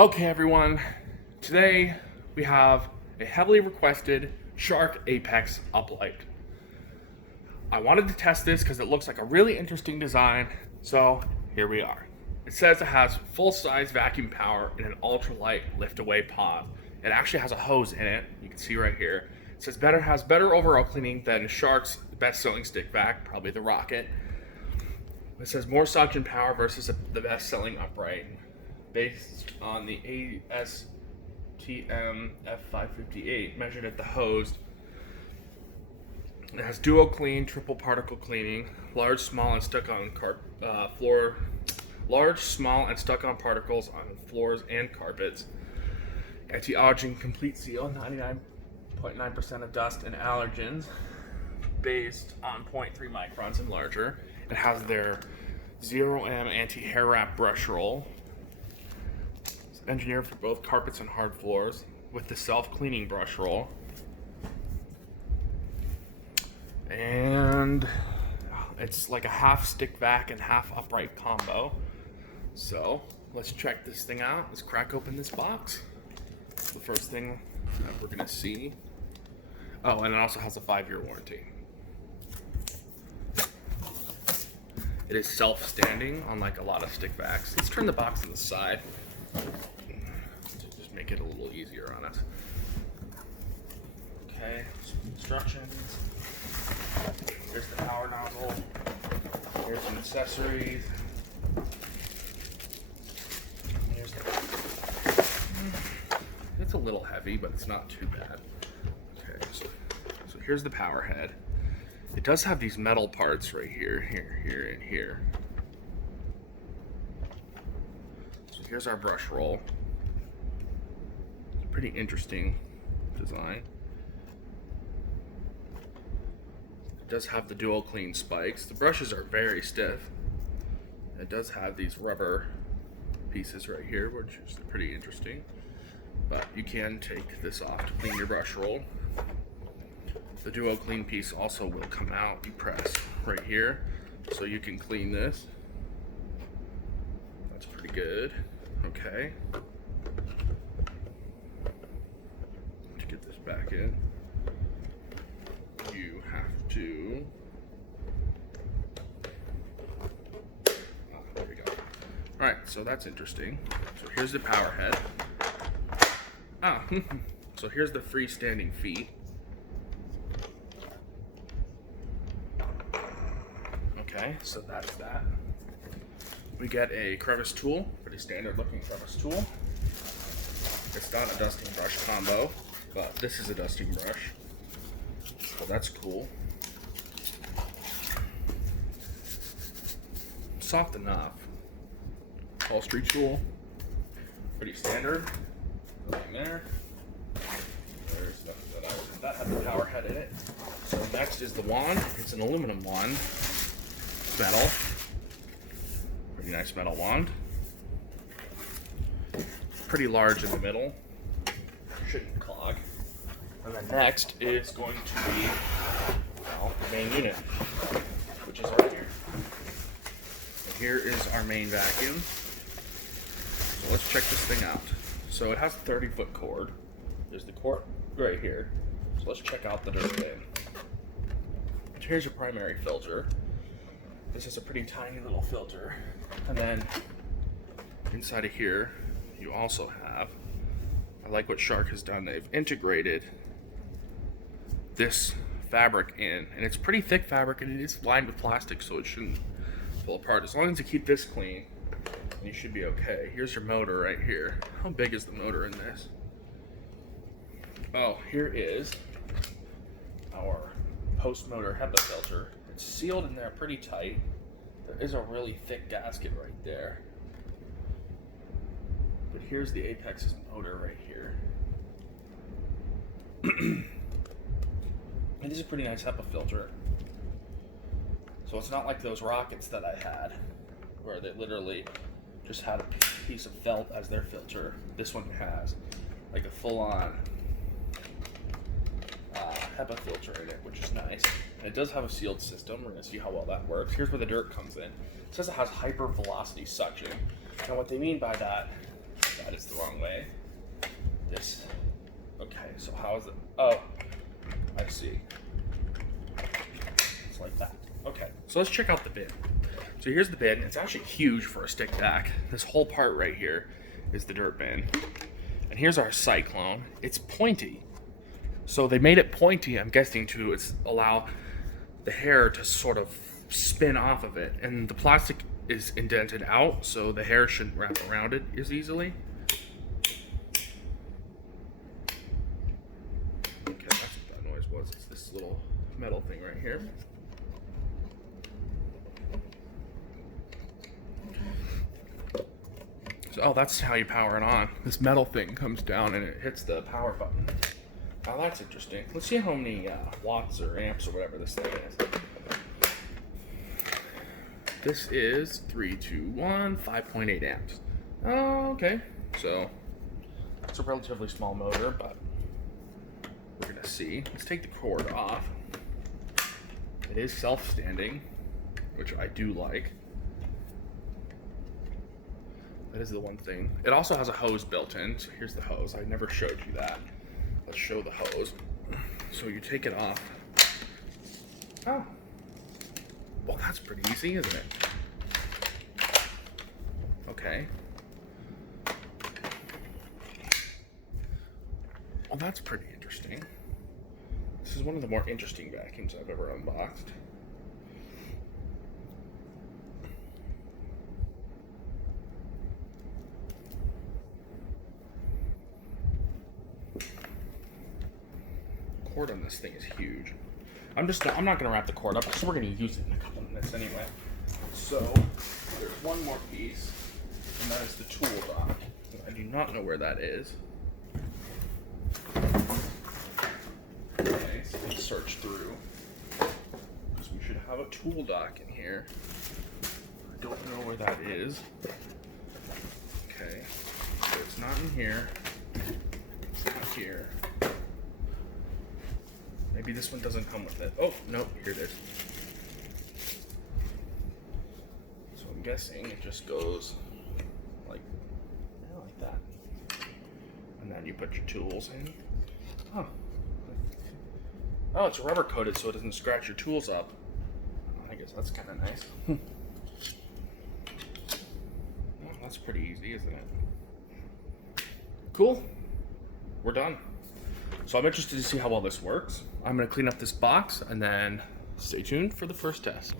Okay everyone, today we have a heavily requested Shark Apex Uplight. I wanted to test this because it looks like a really interesting design, so here we are. It says it has full-size vacuum power and an ultralight lift-away pod. It actually has a hose in it, you can see right here. It says has better overall cleaning than Shark's best-selling stick vac, probably the Rocket. It says more suction power versus the best-selling upright, based on the ASTM F558 measured at the hose. It has dual clean, triple particle cleaning, large, small, and stuck-on particles on floors and carpets. Anti-aging complete seal, 99.9% of dust and allergens, based on 0.3 microns and larger. It has their 0M anti-hair wrap brush roll. It's engineered for both carpets and hard floors with the self-cleaning brush roll. And it's like a half stick vac and half upright combo. So let's check this thing out. Let's crack open this box. The first thing that we're gonna see. Oh, and it also has a 5-year warranty. It is self-standing, unlike a lot of stick vacs. Let's turn the box on the side to just make it a little easier on us. Okay, some instructions. Here's the power nozzle. Here's some accessories. Here's the... It's a little heavy, but it's not too bad. Okay, so here's the power head. It does have these metal parts right here, here, and here. So here's our brush roll. It's a pretty interesting design. It does have the dual clean spikes. The brushes are very stiff. It does have these rubber pieces right here, which is pretty interesting. But you can take this off to clean your brush roll. The duo clean piece also will come out. You press right here so you can clean this. That's pretty good. Okay. To get this back in, you have to... there we go. Alright, so that's interesting. So here's the power head. So here's the freestanding feet. Okay, so that's that. We get a crevice tool, pretty standard looking crevice tool. It's not a dusting brush combo, but this is a dusting brush. So that's cool. Soft enough. Upholstery tool, pretty standard. Nothing there. There's nothing that had the power head in it. So next is the wand. It's an aluminum wand. Metal. Pretty nice metal wand. Pretty large in the middle. Shouldn't clog. And then next is going to be, well, the main unit, which is right here. And here is our main vacuum. So let's check this thing out. So it has a 30-foot cord. There's the cord right here. So let's check out the dirt bin. Here's your primary filter. This is a pretty tiny little filter. And then inside of here, you also have, I like what Shark has done, they've integrated this fabric in. And it's pretty thick fabric and it is lined with plastic, so it shouldn't fall apart. As long as you keep this clean, you should be okay. Here's your motor right here. How big is the motor in this? Oh, here is our post-motor Hepa filter. It's sealed in there pretty tight. There is a really thick gasket right there. But here's the Apex's motor right here. And this is a pretty nice Hepa filter. So it's not like those Rockets that I had, where they literally just had a piece of felt as their filter. This one has like a full-on Hepa filter in it, which is nice. And it does have a sealed system. We're going to see how well that works. Here's where the dirt comes in. It says it has hyper velocity suction. And what they mean by that is the wrong this. Okay, so how is it? Oh, I see. It's like that. Okay, so let's check out the bin. So here's the bin. It's actually huge for a stick vac. This whole part right here is the dirt bin. And here's our Cyclone. It's pointy. So they made it pointy, I'm guessing, to allow the hair to sort of spin off of it. And the plastic is indented out, so the hair shouldn't wrap around it as easily. Okay, that's what that noise was. It's this little metal thing right here. So, oh, that's how you power it on. This metal thing comes down and it hits the power button. Oh, that's interesting. Let's see how many watts or amps or whatever this thing is. This is 5.8 amps. Oh, okay. So, it's a relatively small motor, but we're gonna see. Let's take the cord off. It is self-standing, which I do like. That is the one thing. It also has a hose built in. So here's the hose. I never showed you that. Let's show the hose. So you take it off. Oh. Well, that's pretty easy, isn't it? Okay. Well, that's pretty interesting. This is one of the more interesting vacuums I've ever unboxed. Cord on this thing is huge. I'm not gonna wrap the cord up because we're gonna use it in a couple minutes anyway. So there's one more piece, and that is the tool dock. I do not know where that is. Okay, so let's search through because we should have a tool dock in here. I don't know where that is. Okay, so it's not in here. It's not here. Maybe this one doesn't come with it. Oh, no, here it is. So I'm guessing it just goes like that. And then you put your tools in. Oh. Oh, it's rubber coated so it doesn't scratch your tools up. I guess that's kind of nice. Well, that's pretty easy, isn't it? Cool. We're done. So I'm interested to see how well this works. I'm going to clean up this box and then stay tuned for the first test.